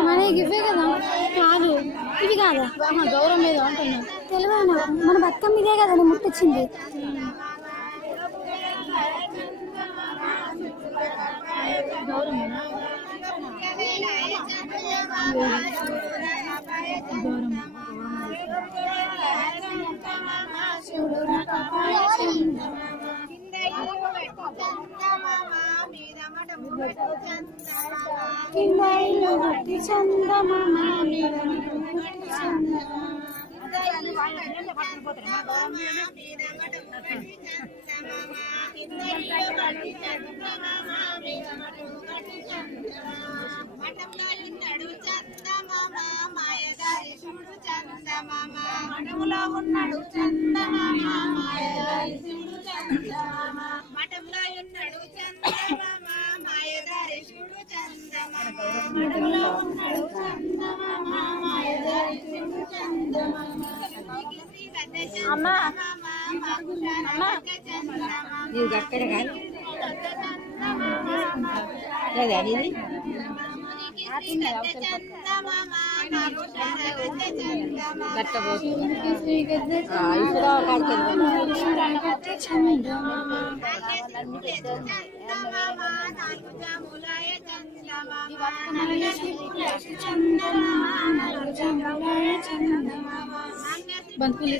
మన ఇవే కదా? కాదు. ఇవి కాదా. గౌరవం మీద అంటున్నా. తెలియదు మన బతుకమ్మ ఇదే కదా ముట్టొచ్చింది. కింద ఇల్లు గట్టి చందమామ మీద గట్టి చందమామ ఉన్నాడు చందమామ మాయదారి చందమామ. అమ్మా. అమ్మా. ఇది అక్కడ కాదు అదే చందమామ చందమామ చందమామ బంధువులు